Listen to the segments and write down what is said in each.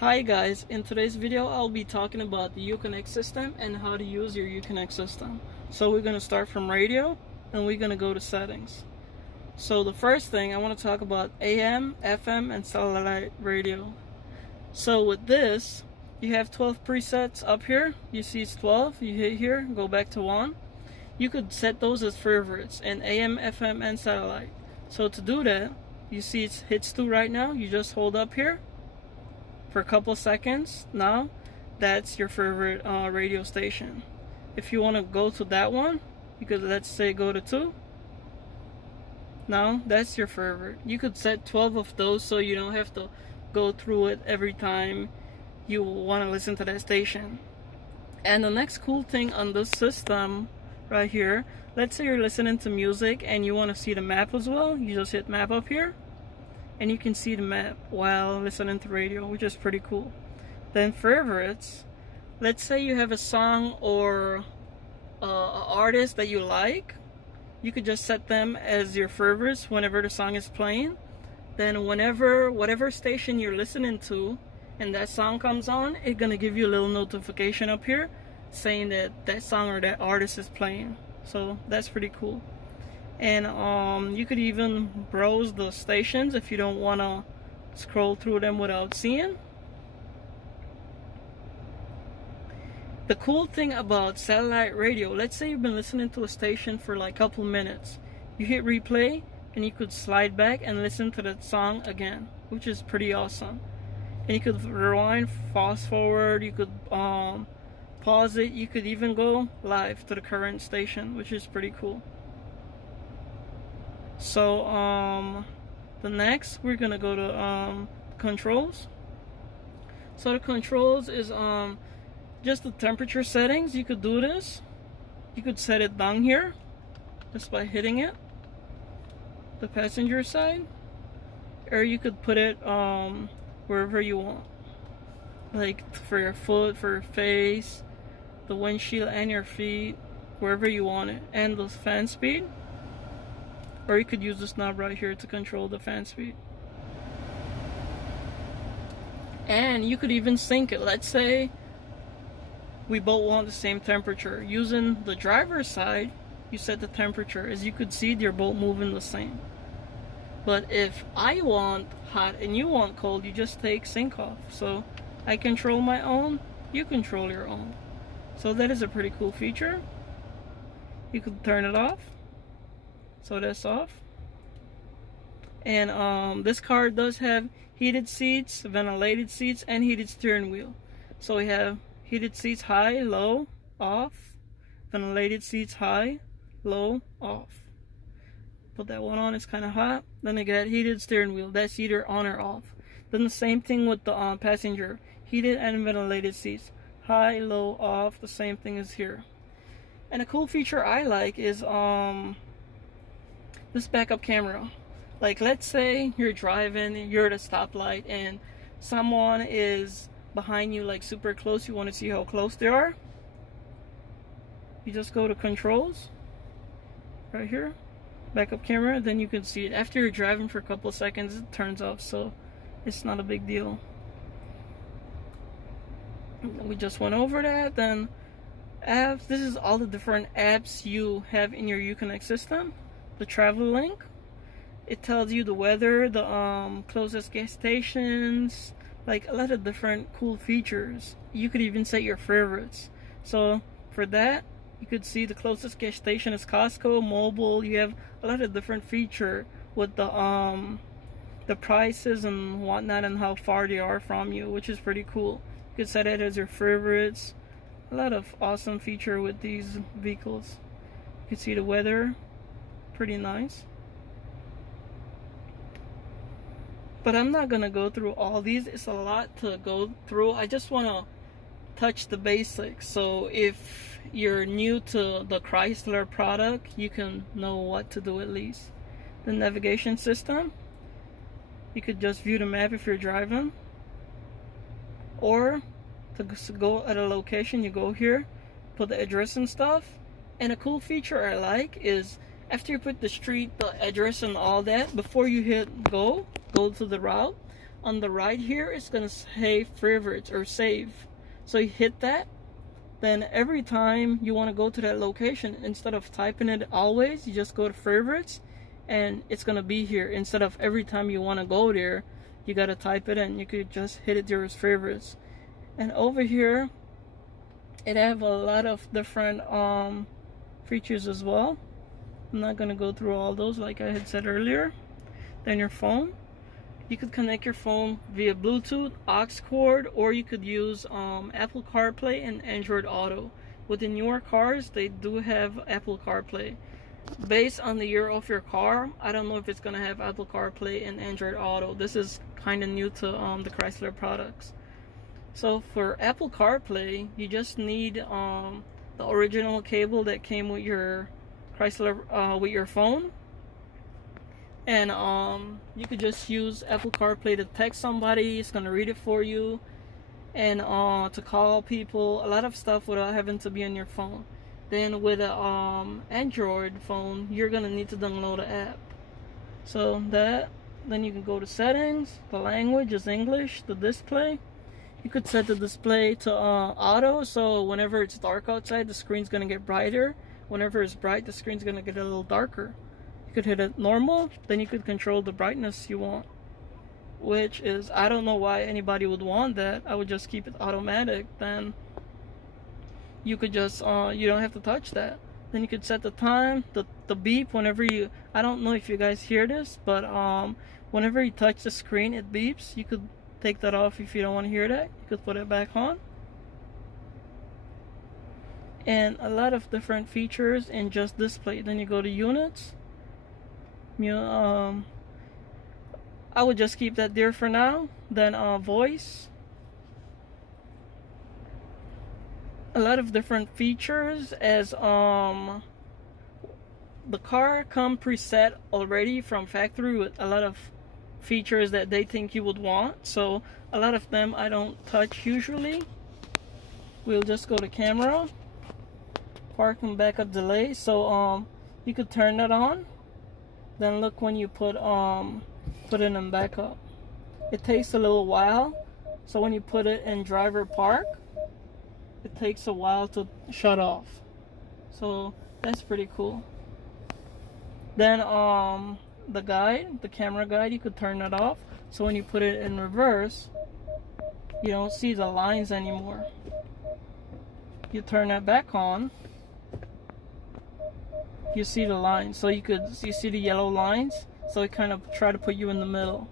Hi guys, in today's video I'll be talking about the Uconnect system and how to use your Uconnect system. So we're going to start from radio and we're going to go to settings. So the first thing I want to talk about AM, FM and satellite radio. So with this you have 12 presets up here. You see it's 12, you hit here, go back to 1. You could set those as favorites in AM, FM and satellite. So to do that, you see it hits 2 right now, you just hold up here for a couple seconds. Now that's your favorite radio station. If you want to go to that one, you could, let's say, go to 2. Now that's your favorite. You could set 12 of those so you don't have to go through it every time you want to listen to that station. And the next cool thing on this system right here, let's say you're listening to music and you want to see the map as well, you just hit map up here and you can see the map while listening to radio, which is pretty cool. Then favorites, let's say you have a song or an artist that you like, you could just set them as your favorites whenever the song is playing. Then whatever station you're listening to and that song comes on, it's gonna give you a little notification up here saying that that song or that artist is playing. So that's pretty cool. And you could even browse the stations if you don't want to scroll through them without seeing. The cool thing about satellite radio, let's say you've been listening to a station for like a couple minutes, you hit replay and you could slide back and listen to that song again, which is pretty awesome. And you could rewind, fast forward, you could pause it, you could even go live to the current station, which is pretty cool. So the next we're gonna go to controls. So the controls is just the temperature settings. You could do this, you could set it down here just by hitting it, the passenger side, or you could put it wherever you want, like for your foot, for your face, the windshield and your feet, wherever you want it. And the fan speed, or you could use this knob right here to control the fan speed. And you could even sync it. Let's say we both want the same temperature. Using the driver's side, you set the temperature. As you could see, they're both moving the same. But if I want hot and you want cold, you just take sync off. So I control my own, you control your own. So that is a pretty cool feature. You could turn it off. So that's off. And this car does have heated seats, ventilated seats, and heated steering wheel. So we have heated seats high, low, off. Ventilated seats high, low, off. Put that one on, it's kind of hot. Then I got heated steering wheel, that's either on or off. Then the same thing with the passenger, heated and ventilated seats, high, low, off. The same thing is here. And a cool feature I like is this backup camera. Like, let's say you're driving, you're at a stoplight and someone is behind you, like super close, you want to see how close they are. You just go to controls right here, backup camera, then you can see it. After you're driving for a couple seconds, it turns off, so it's not a big deal. We just went over that. Then apps, this is all the different apps you have in your Uconnect system. The travel link, it tells you the weather, the closest gas stations, like a lot of different cool features. You could even set your favorites. So for that, you could see the closest gas station is Costco, Mobile. You have a lot of different feature with the prices and whatnot and how far they are from you, which is pretty cool. You could set it as your favorites. A lot of awesome feature with these vehicles. You can see the weather, pretty nice. But I'm not gonna go through all these, it's a lot to go through. I just want to touch the basics, so if you're new to the Chrysler product, you can know what to do at least. The navigation system, you could just view the map if you're driving, or to go at a location, you go here, put the address and stuff. And a cool feature I like is after you put the street, the address and all that, before you hit go to the route, on the right here, it's gonna say favorites or save. So you hit that, then every time you want to go to that location, instead of typing it always, you just go to favorites and it's gonna be here. Instead of every time you want to go there, you gotta type it in. You could just hit it there as favorites. And over here, it have a lot of different features as well. I'm not gonna go through all those like I had said earlier. Then your phone, you could connect your phone via Bluetooth, aux cord, or you could use Apple CarPlay and Android Auto. With the newer cars, they do have Apple CarPlay. Based on the year of your car, I don't know if it's gonna have Apple CarPlay and Android Auto. This is kind of new to the Chrysler products. So for Apple CarPlay, you just need the original cable that came with your Chrysler with your phone, and you could just use Apple CarPlay to text somebody. It's gonna read it for you, and to call people, a lot of stuff without having to be on your phone. Then with an Android phone, you're gonna need to download the app. So that, then you can go to settings. The language is English. The display, you could set the display to auto, so whenever it's dark outside, the screen's gonna get brighter. Whenever it's bright, the screen's gonna get a little darker. You could hit it normal, then you could control the brightness you want, which is, I don't know why anybody would want that. I would just keep it automatic. Then you could just you don't have to touch that. Then you could set the time, the beep whenever you, I don't know if you guys hear this, but whenever you touch the screen, it beeps. You could take that off if you don't want to hear that. You could put it back on. And a lot of different features in just display. Then you go to units. I would just keep that there for now. Then voice. A lot of different features, as the car come preset already from factory with a lot of features that they think you would want. So a lot of them I don't touch usually. We'll just go to camera, park and backup delay. So you could turn that on. Then look when you put it in backup. It takes a little while. So when you put it in driver park, it takes a while to shut off. So that's pretty cool. Then the guide, the camera guide, you could turn that off. So when you put it in reverse, you don't see the lines anymore. You turn that back on, you see the lines. So you see the yellow lines. So it kind of try to put you in the middle.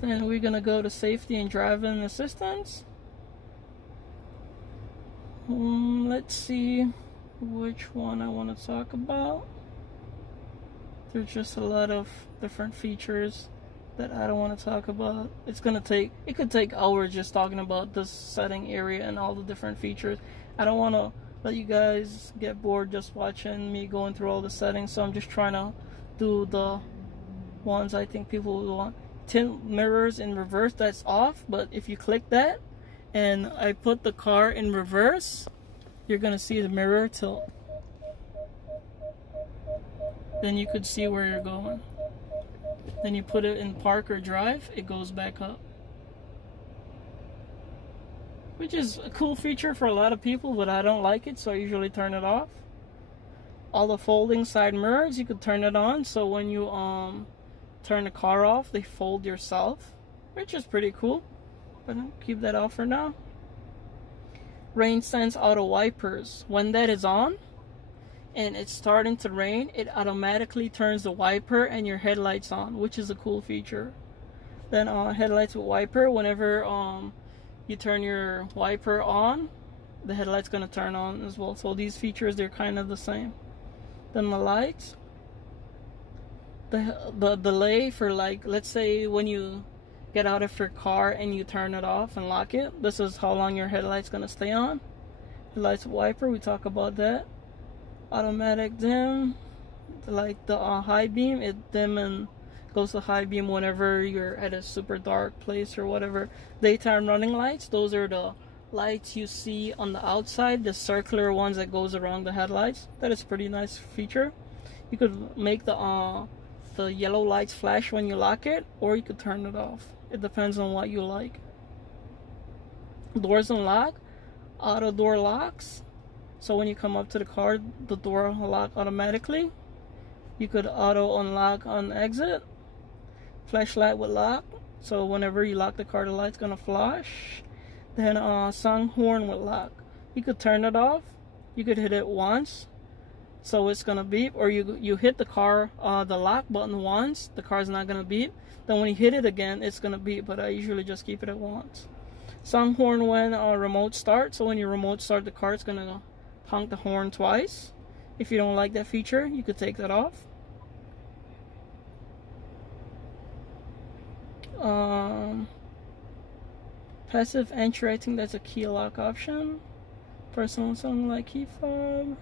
Then we're gonna go to safety and driving assistance. Let's see which one I want to talk about. There's just a lot of different features that I don't want to talk about. It could take hours just talking about this setting area and all the different features. I don't want to let you guys get bored just watching me going through all the settings, so I'm just trying to do the ones I think people would want. Tint mirrors in reverse, that's off, but if you click that and I put the car in reverse, you're gonna see the mirror tilt. Then you could see where you're going. Then you put it in park or drive, it goes back up, which is a cool feature for a lot of people, but I don't like it, so I usually turn it off. All the folding side mirrors, you could turn it on, so when you turn the car off, they fold yourself, which is pretty cool, but I'll keep that off for now. Rain sense auto wipers, when that is on and it's starting to rain, it automatically turns the wiper and your headlights on, which is a cool feature. Then headlights with wiper, whenever you turn your wiper on, the headlight's gonna turn on as well. So these features, they're kind of the same. Then the lights, the delay for, like, let's say when you get out of your car and you turn it off and lock it, this is how long your headlight's gonna stay on. Headlights wiper, we talk about that. Automatic dim, like the high beam, it dim and goes to high beam whenever you're at a super dark place or whatever. Daytime running lights, those are the lights you see on the outside, the circular ones that goes around the headlights. That is a pretty nice feature. You could make the the yellow lights flash when you lock it, or you could turn it off. It depends on what you like. Doors unlock, auto door locks. So when you come up to the car, the door will lock automatically. You could auto unlock on exit. Flashlight with lock. So whenever you lock the car, the light's gonna flash. Then song horn with lock. You could turn it off. You could hit it once, so it's gonna beep. Or you hit the car, the lock button once, the car's not gonna beep. Then when you hit it again, it's gonna beep. But I usually just keep it at once. Song horn when remote start. So when you remote start the car, it's gonna honk the horn twice. If you don't like that feature, you could take that off. Passive entry, I think that's a key lock option. Personal something like key fob.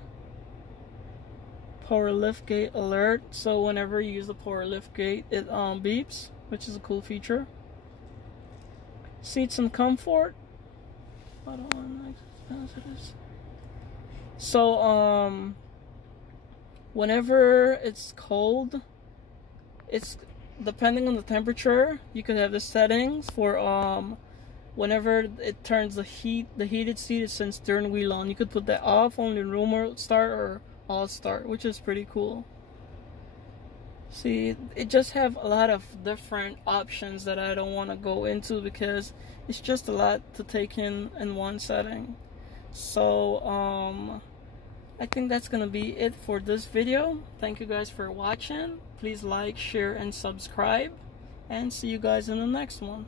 Power lift gate alert. So whenever you use the power lift gate, it beeps, which is a cool feature. Seats and comfort. So whenever it's cold, it's depending on the temperature, you could have the settings for whenever it turns the heated seat is in steering wheel on. You could put that off, only room mode start, or all start, which is pretty cool. See, it just have a lot of different options that I don't want to go into because it's just a lot to take in one setting. So I think that's gonna be it for this video. Thank you guys for watching. Please like, share, and subscribe, and see you guys in the next one.